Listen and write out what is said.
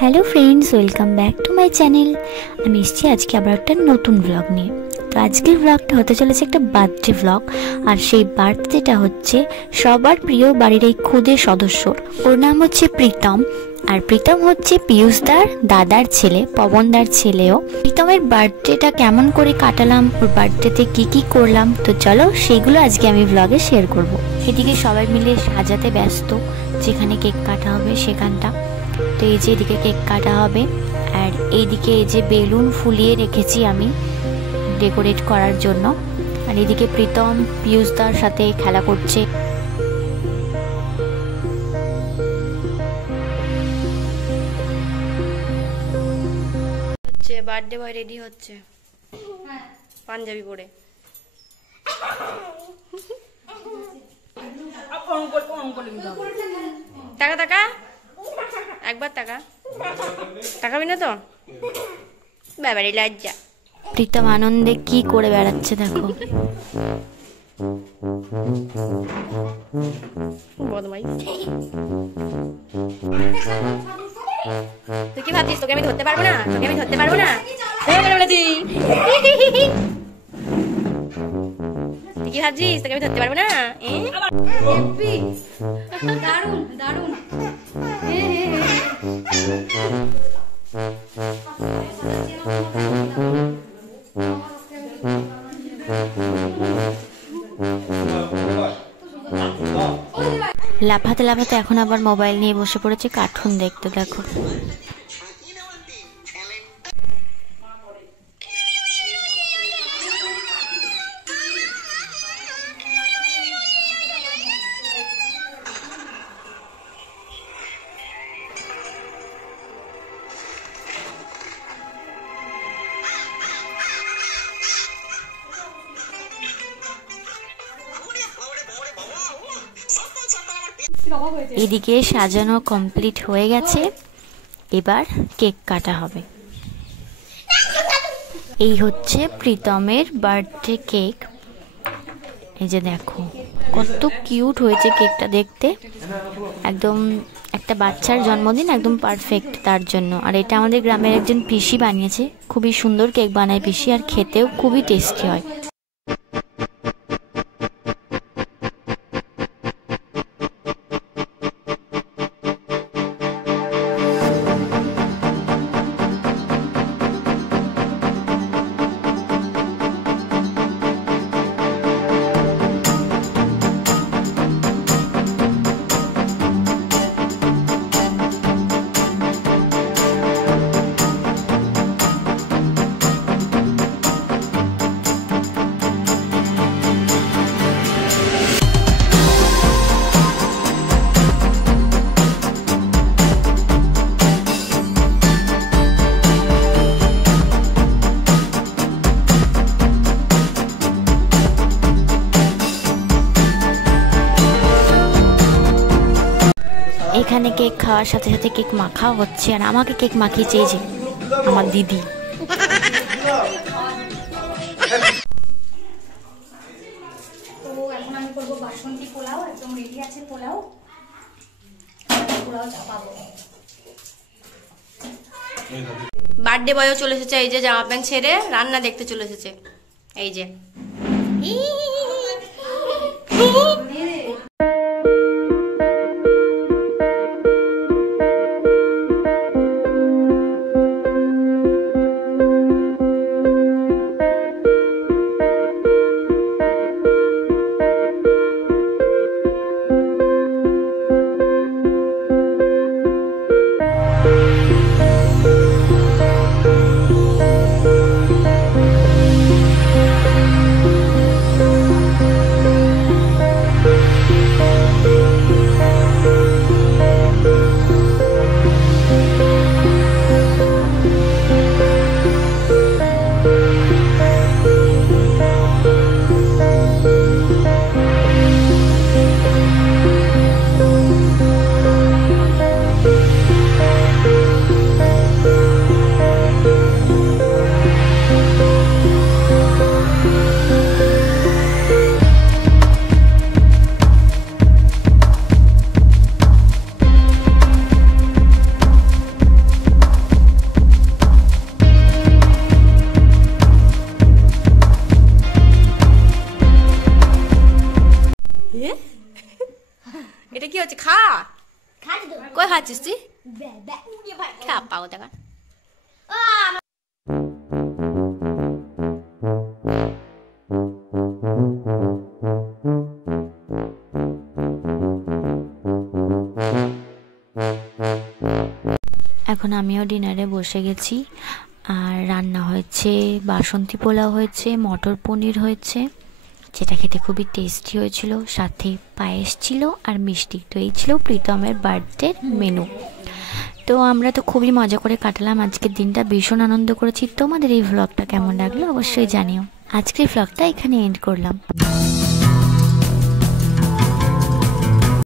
Hello friends, welcome back to my channel. আমি এসেছি আজকে আবার একটা নতুন ব্লগ নিয়ে। তো আজকের ব্লগটা হতে চলেছে একটা বার্থডে ব্লগ। আর সেই বার্থডেটা হচ্ছে সবার প্রিয় বাড়ির এই খুদে সদস্যর। ওর নাম হচ্ছে প্রীতম। আর প্রীতম হচ্ছে পিয়ুষদার দাদার ছেলে, পবনদার ছেলেও। প্রীতমের বার্থডেটা কেমন করে কাটালাম, ওর বার্থডেতে কি করলাম, তো চলো সেইগুলো আজকে আমি ব্লগে শেয়ার করব। এদিকে সবাই মিলে সাজাতে ব্যস্ত, যেখানে কেক কাটা হবে সেখানটা। তো এই যে এদিকে কেক কাটা হবে, আর এইদিকে এই যে বেলুন ফুলিয়ে রেখেছি আমি ডেকোরেট করার জন্য। আর এদিকে প্রীতম পিয়ুষদার সাথে খেলা করছে। বার্থডে বয় রেডি হচ্ছে পাঞ্জাবি পরে। টাকা টাকা একবার টাকা টাকাবি না তো, ব্যাপারে লজ্জা। প্রীতম আনন্দে কি করে বেড়াচ্ছে দেখো। বদমাই, তুই কি ভাবছিস তোকে আমি ধরতে পারবো না? তোকে আমি ধরতে পারবো না? তুই কি ভাবছিস তোকে আমি ধরতে পারবো না? দারুন দারুন। লাফাতে লাফাতে এখন আবার মোবাইল নিয়ে বসে পড়েছে কার্টুন দেখতে দেখো। এদিকে সাজানো কমপ্লিট হয়ে গেছে, এবার কেক কাটা হবে। এই হচ্ছে প্রীতমের বার্থডে কেক। এই যে দেখো কত কিউট হয়েছে কেকটা দেখতে, একদম একটা বাচ্চার জন্মদিন, একদম পারফেক্ট তার জন্য। আর এটা আমাদের গ্রামের একজন পিসি বানিয়েছে, খুবই সুন্দর কেক বানায় পিসি, আর খেতেও খুবই টেস্টি হয়। এখানে কেক খাওয়ার সাথে সাথে কেক মাখাও হচ্ছে, আর আমাকে কেক মাখিয়েছে এই যে আমার দিদি। তো এখন আমি করবো বাসন্তী পোলাও, একদম রেডি আছে পোলাও। পোলাও চাপাবো। বার্থডে বয়ও চলে এসেছে, এই যে জামা প্যান্ট ছেড়ে রান্না দেখতে চলে এসেছে। এই যে খাচ্ছিস তুই? খা পাও দেখা। এখন আমিও ডিনারে বসে গেছি। আর রান্না হয়েছে বাসন্তী পোলাও হয়েছে, মটর পনির হয়েছে, যেটা খেতে খুবই টেস্টি হয়েছিল, সাথে পায়েস ছিল আর মিষ্টি। তো এই ছিল প্রীতমের বার্থডে মেনু। তো আমরা তো খুবই মজা করে কাটালাম আজকের দিনটা, ভীষণ আনন্দ করেছি। তোমাদের এই ভ্লগটা কেমন লাগলো অবশ্যই জানিও। আজকের ভ্লগটা এখানে এন্ড করলাম।